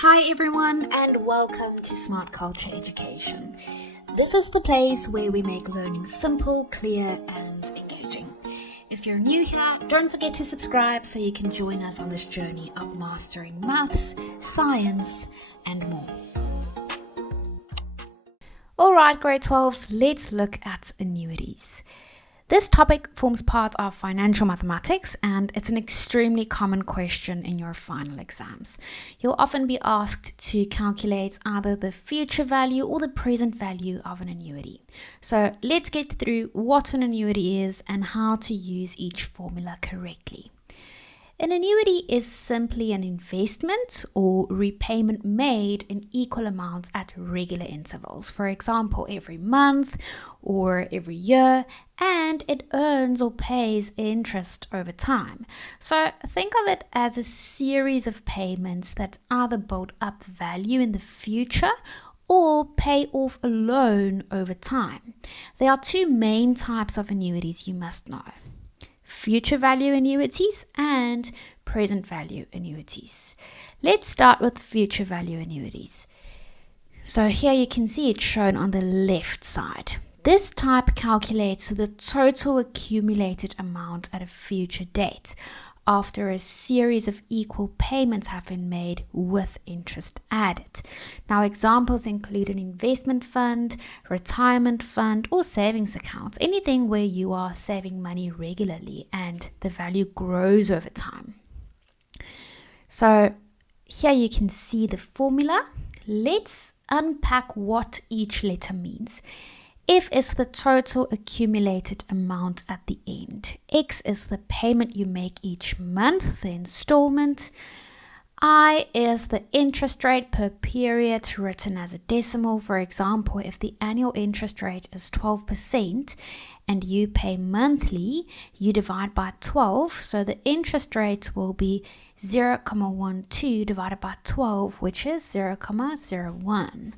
Hi everyone and welcome to Smart Culture Education. This is the place where we make learning simple, clear and engaging. If you're new here, don't forget to subscribe so you can join us on this journey of mastering maths, science and more. Alright, grade 12s, let's look at annuities. This topic forms part of financial mathematics and it's an extremely common question in your final exams. You'll often be asked to calculate either the future value or the present value of an annuity. So let's get through what an annuity is and how to use each formula correctly. An annuity is simply an investment or repayment made in equal amounts at regular intervals. For example, every month or every year, and it earns or pays interest over time. So think of it as a series of payments that either build up value in the future or pay off a loan over time. There are two main types of annuities you must know: future value annuities and present value annuities. Let's start with future value annuities. So here you can see it shown on the left side. This type calculates the total accumulated amount at a future date after a series of equal payments have been made with interest added. Now, examples include an investment fund, retirement fund, or savings account, anything where you are saving money regularly and the value grows over time. So here you can see the formula. Let's unpack what each letter means. F is the total accumulated amount at the end. X is the payment you make each month, the installment. I is the interest rate per period written as a decimal. For example, if the annual interest rate is 12% and you pay monthly, you divide by 12. So the interest rate will be 0.12 divided by 12, which is 0.01.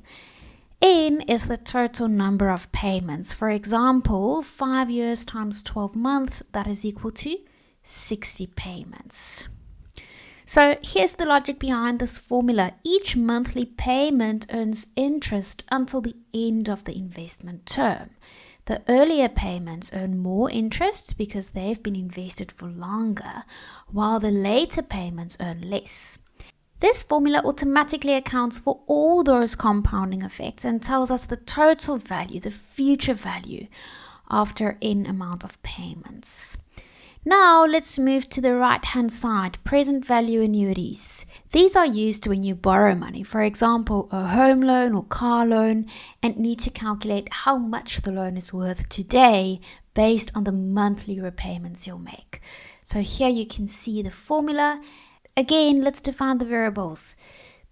N is the total number of payments. For example, 5 years times 12 months, that is equal to 60 payments. So here's the logic behind this formula. Each monthly payment earns interest until the end of the investment term. The earlier payments earn more interest because they've been invested for longer, while the later payments earn less. This formula automatically accounts for all those compounding effects and tells us the total value, the future value, after n amount of payments. Now let's move to the right hand side, present value annuities. These are used when you borrow money, for example, a home loan or car loan, and need to calculate how much the loan is worth today based on the monthly repayments you'll make. So here you can see the formula. Again, let's define the variables.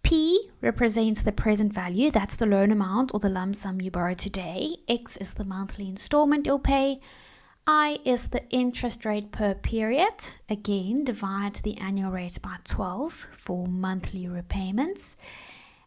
P represents the present value, that's the loan amount or the lump sum you borrow today. X is the monthly installment you'll pay. I is the interest rate per period. Again, divide the annual rate by 12 for monthly repayments.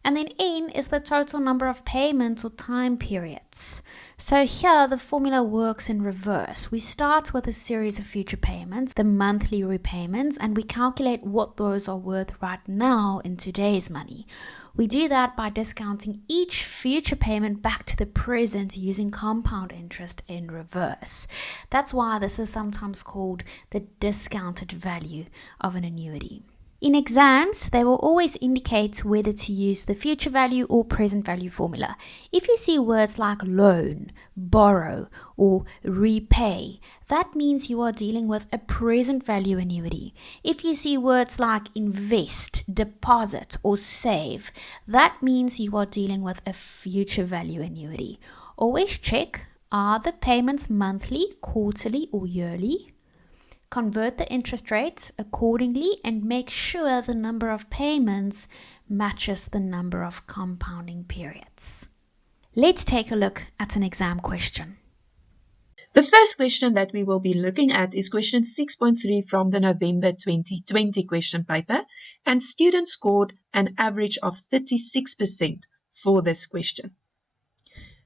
And then N is the total number of payments or time periods. So here the formula works in reverse. We start with a series of future payments, the monthly repayments, and we calculate what those are worth right now in today's money. We do that by discounting each future payment back to the present using compound interest in reverse. That's why this is sometimes called the discounted value of an annuity. In exams, they will always indicate whether to use the future value or present value formula. If you see words like loan, borrow, or repay, that means you are dealing with a present value annuity. If you see words like invest, deposit, or save, that means you are dealing with a future value annuity. Always check, are the payments monthly, quarterly, or yearly? Convert the interest rates accordingly and make sure the number of payments matches the number of compounding periods. Let's take a look at an exam question. The first question that we will be looking at is question 6.3 from the November 2020 question paper, and students scored an average of 36% for this question.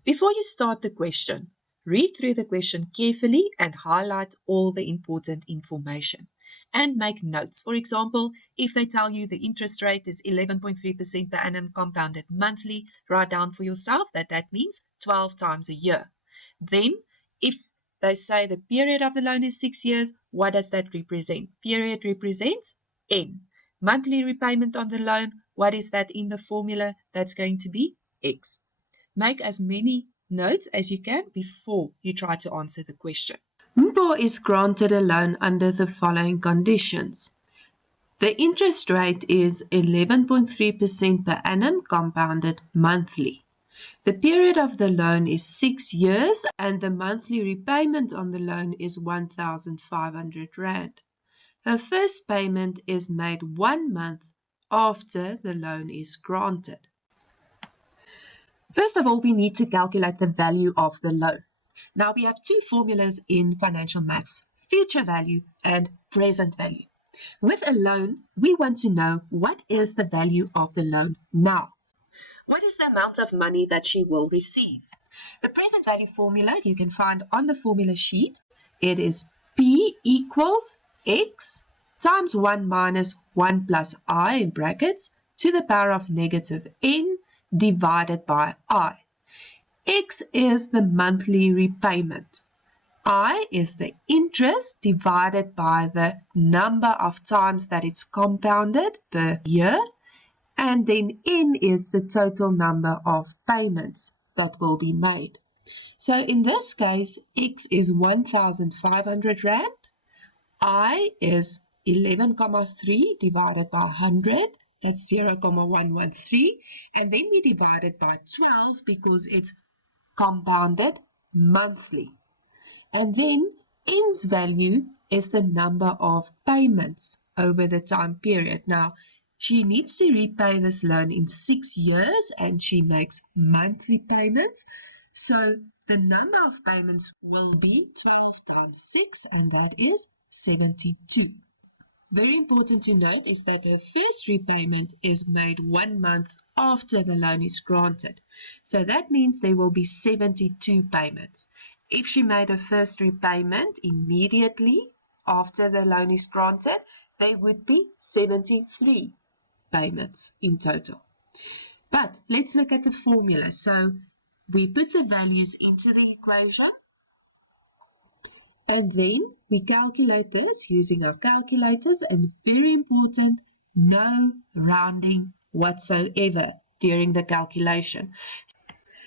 Before you start the question, read through the question carefully and highlight all the important information. and make notes. For example, if they tell you the interest rate is 11.3% per annum compounded monthly, write down for yourself that that means 12 times a year. Then, if they say the period of the loan is 6 years, what does that represent? Period represents N. Monthly repayment on the loan, what is that in the formula? That's going to be X. Make as many notes as you can before you try to answer the question. Mpo is granted a loan under the following conditions. The interest rate is 11.3% per annum compounded monthly. The period of the loan is 6 years and the monthly repayment on the loan is 1,500 Rand. Her first payment is made 1 month after the loan is granted. First of all, we need to calculate the value of the loan. Now, we have two formulas in financial maths, future value and present value. With a loan, we want to know what is the value of the loan now. What is the amount of money that she will receive? The present value formula you can find on the formula sheet. It is P equals X times 1 minus 1 plus I in brackets to the power of negative N divided by I. X is the monthly repayment. I is the interest divided by the number of times that it's compounded per year. And then N is the total number of payments that will be made. So in this case, X is 1,500 Rand. I is 11,3 divided by 100. That's 0,113. And then we divide it by 12 because it's compounded monthly. And then N's value is the number of payments over the time period. Now, she needs to repay this loan in 6 years and she makes monthly payments. So the number of payments will be 12 times 6 and that is 72. Very important to note is that her first repayment is made 1 month after the loan is granted. So that means there will be 72 payments. If she made her first repayment immediately after the loan is granted, there would be 73 payments in total. But let's look at the formula. So we put the values into the equation and then we calculate this using our calculators, and very important, no rounding whatsoever during the calculation.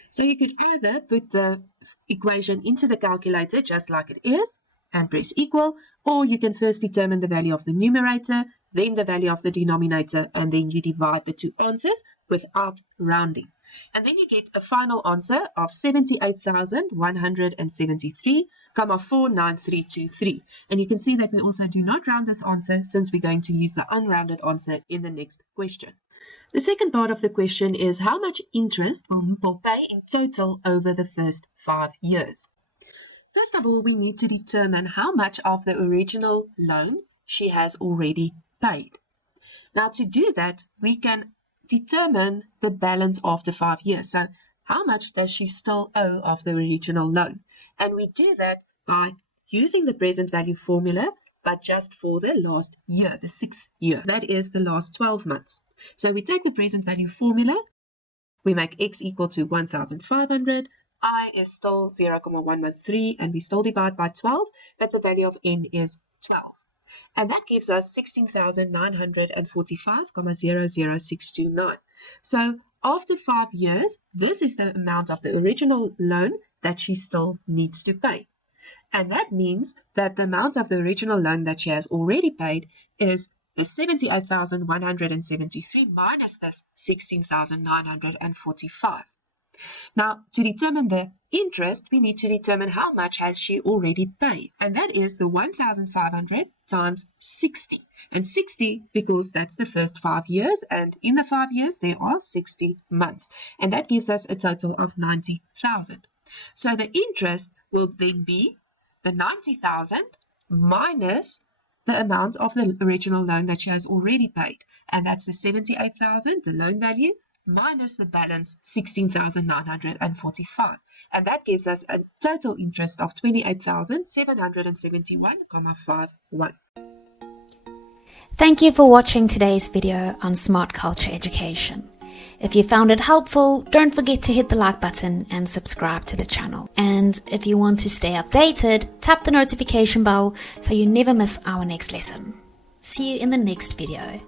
So you could either put the equation into the calculator just like it is and press equal, or you can first determine the value of the numerator, then the value of the denominator, and then you divide the two answers without rounding. And then you get a final answer of 78,173,49323. And you can see that we also do not round this answer since we're going to use the unrounded answer in the next question. The second part of the question is how much interest will Mpo pay in total over the first 5 years? First of all, we need to determine how much of the original loan she has already paid. Now, to do that, we can determine the balance after 5 years. So how much does she still owe of the original loan? And we do that by using the present value formula, but just for the last year, the 6th year. That is the last 12 months. So we take the present value formula, we make X equal to 1,500, I is still 0,113, and we still divide by 12, but the value of N is 12. And that gives us 16,945,00629. So after 5 years, this is the amount of the original loan that she still needs to pay. And that means that the amount of the original loan that she has already paid is the 78,173 minus this 16,945. Now, to determine the interest, we need to determine how much has she already paid. And that is the 1,500 times 60. And 60 because that's the first 5 years. And in the 5 years, there are 60 months. And that gives us a total of 90,000. So the interest will then be the 90,000 minus the amount of the original loan that she has already paid. And that's the 78,000, the loan value, minus the balance 16,945. And that gives us a total interest of 28,771,51. Thank you for watching today's video on Smart Culture Education. If you found it helpful, don't forget to hit the like button and subscribe to the channel. And if you want to stay updated, tap the notification bell so you never miss our next lesson. See you in the next video.